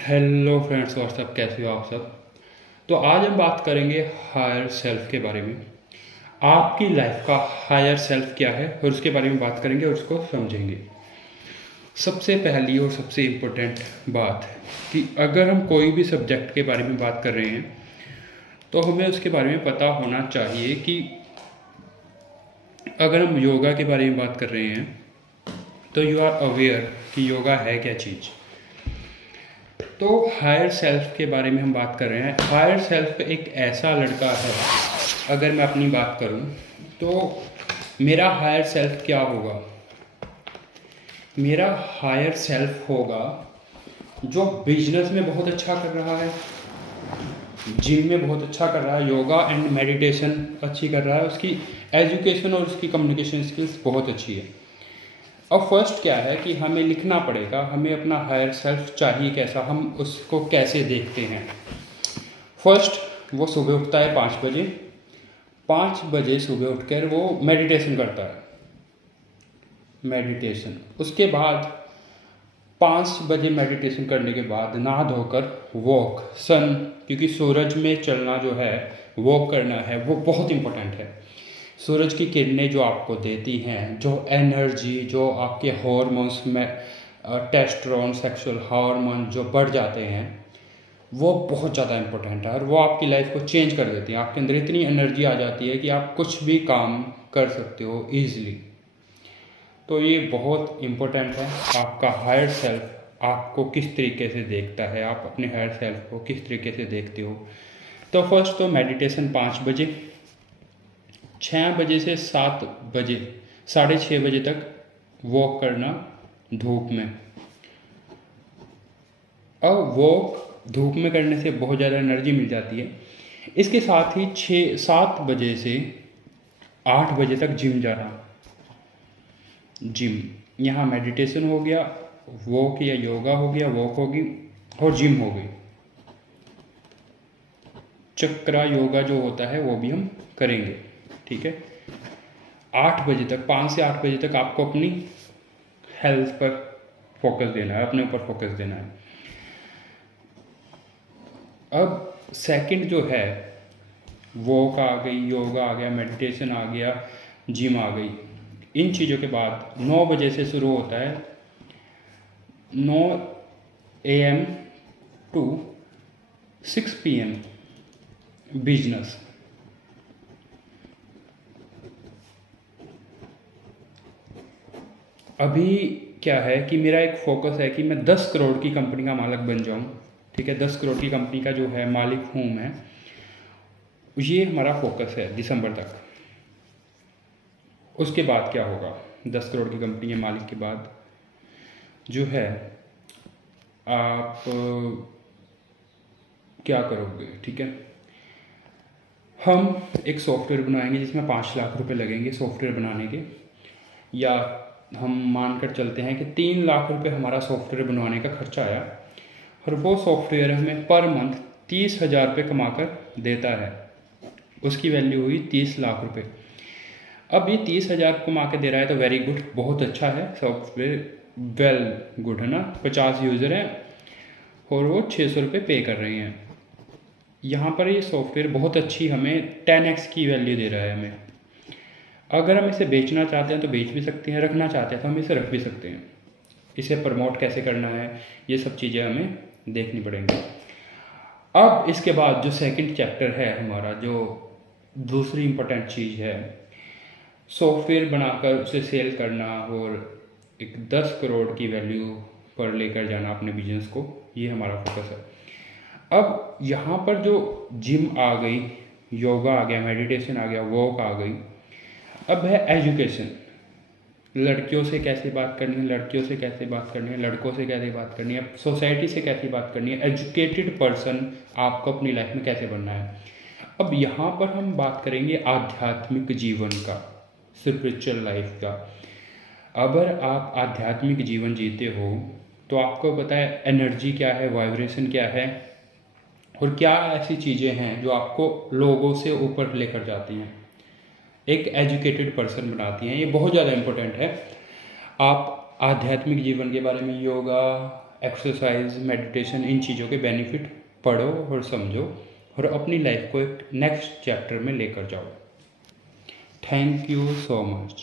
Hello friends, WhatsApp, कैसे हो आप सब। तो आज हम बात करेंगे हायर सेल्फ के बारे में। आपकी लाइफ का हायर सेल्फ क्या है और उसके बारे में बात करेंगे और उसको समझेंगे। सबसे पहली और सबसे इम्पोर्टेंट बात कि अगर हम कोई भी सब्जेक्ट के बारे में बात कर रहे हैं तो हमें उसके बारे में पता होना चाहिए कि अगर हम योगा के बारे में बात कर रहे हैं तो यू आर अवेयर कि योगा है क्या चीज़। तो हायर सेल्फ के बारे में हम बात कर रहे हैं। हायर सेल्फ एक ऐसा लड़का है, अगर मैं अपनी बात करूं तो मेरा हायर सेल्फ क्या होगा। मेरा हायर सेल्फ होगा जो बिजनेस में बहुत अच्छा कर रहा है, जिम में बहुत अच्छा कर रहा है, योगा एंड मेडिटेशन अच्छी कर रहा है, उसकी एजुकेशन और उसकी कम्युनिकेशन स्किल्स बहुत अच्छी है। अब फर्स्ट क्या है कि हमें लिखना पड़ेगा, हमें अपना हायर सेल्फ चाहिए कैसा, हम उसको कैसे देखते हैं। फर्स्ट वो सुबह उठता है 5 बजे। 5 बजे सुबह उठकर वो मेडिटेशन करता है। मेडिटेशन उसके बाद 5 बजे मेडिटेशन करने के बाद नहा धोकर वॉक, सन, क्योंकि सूरज में चलना जो है, वॉक करना है, वो बहुत इम्पोर्टेंट है। सूरज की किरणें जो आपको देती हैं, जो एनर्जी, जो आपके हार्मोन्स में टेस्टोस्टेरोन, सेक्सुअल हार्मोन जो बढ़ जाते हैं, वो बहुत ज़्यादा इम्पोर्टेंट है और वो आपकी लाइफ को चेंज कर देती है। आपके अंदर इतनी एनर्जी आ जाती है कि आप कुछ भी काम कर सकते हो ईजिली। तो ये बहुत इम्पोर्टेंट है। आपका हायर सेल्फ आपको किस तरीके से देखता है, आप अपने हायर सेल्फ को किस तरीके से देखते हो। तो फर्स्ट तो मेडिटेशन 5 बजे, 6 बजे से 7 बजे, 6:30 बजे तक वॉक करना धूप में। अब वॉक धूप में करने से बहुत ज़्यादा एनर्जी मिल जाती है। इसके साथ ही 7 बजे से 8 बजे तक जिम जाना। जिम, यहाँ मेडिटेशन हो गया, वॉक या योगा हो गया, वॉक होगी और जिम हो गई। चक्रा योगा जो होता है वो भी हम करेंगे, ठीक है। 8 बजे तक, 5 से 8 बजे तक आपको अपनी हेल्थ पर फोकस देना है, अपने ऊपर फोकस देना है। अब सेकंड जो है, वॉक आ गई, योगा आ गया, मेडिटेशन आ गया, जिम आ गई। इन चीज़ों के बाद 9 बजे से शुरू होता है, 9 AM टू 6 PM बिजनेस। अभी क्या है कि मेरा एक फोकस है कि मैं 10 करोड़ की कंपनी का मालिक बन जाऊं, ठीक है। 10 करोड़ की कंपनी का जो है मालिक हूं मैं, ये हमारा फोकस है दिसंबर तक। उसके बाद क्या होगा, 10 करोड़ की कंपनी के मालिक के बाद जो है आप क्या करोगे, ठीक है। हम एक सॉफ्टवेयर बनाएंगे जिसमें 5 लाख रुपए लगेंगे सॉफ्टवेयर बनाने के, या हम मानकर चलते हैं कि 3 लाख रुपए हमारा सॉफ्टवेयर बनवाने का खर्चा आया और वो सॉफ्टवेयर हमें पर मंथ 30,000 रुपये कमा कर देता है। उसकी वैल्यू हुई 30 लाख रुपए। अब ये 30,000 कमा के दे रहा है तो वेरी गुड, बहुत अच्छा है सॉफ्टवेयर, वेल गुड है ना। 50 यूज़र हैं और वो 600 रुपये पे कर रहे हैं। यहाँ पर ये सॉफ्टवेयर बहुत अच्छी हमें 10x की वैल्यू दे रहा है हमें। अगर हम इसे बेचना चाहते हैं तो बेच भी सकते हैं, रखना चाहते हैं तो हम इसे रख भी सकते हैं। इसे प्रमोट कैसे करना है, ये सब चीज़ें हमें देखनी पड़ेंगी। अब इसके बाद जो सेकंड चैप्टर है हमारा, जो दूसरी इम्पोर्टेंट चीज़ है, सॉफ्टवेयर बनाकर उसे सेल करना और एक 10 करोड़ की वैल्यू पर लेकर जाना अपने बिजनेस को, ये हमारा फोकस है। अब यहाँ पर जो जिम आ गई, योगा आ गया, मेडिटेशन आ गया, वॉक आ गई। अब है एजुकेशन। लड़कियों से कैसे बात करनी है, लड़कियों से कैसे बात करनी है, लड़कों से कैसे बात करनी है, सोसाइटी से कैसे बात करनी है, एजुकेटेड पर्सन आपको अपनी लाइफ में कैसे बनना है। अब यहाँ पर हम बात करेंगे आध्यात्मिक जीवन का, स्पिरिचुअल लाइफ का। अगर आप आध्यात्मिक जीवन जीते हो तो आपको पता है एनर्जी क्या है, वाइब्रेशन क्या है और क्या ऐसी चीज़ें हैं जो आपको लोगों से ऊपर लेकर जाती हैं, एक एजुकेटेड पर्सन बनाती हैं। ये बहुत ज़्यादा इम्पोर्टेंट है। आप आध्यात्मिक जीवन के बारे में, योगा, एक्सरसाइज, मेडिटेशन, इन चीज़ों के बेनिफिट पढ़ो और समझो और अपनी लाइफ को एक नेक्स्ट चैप्टर में लेकर जाओ। Thank you so much.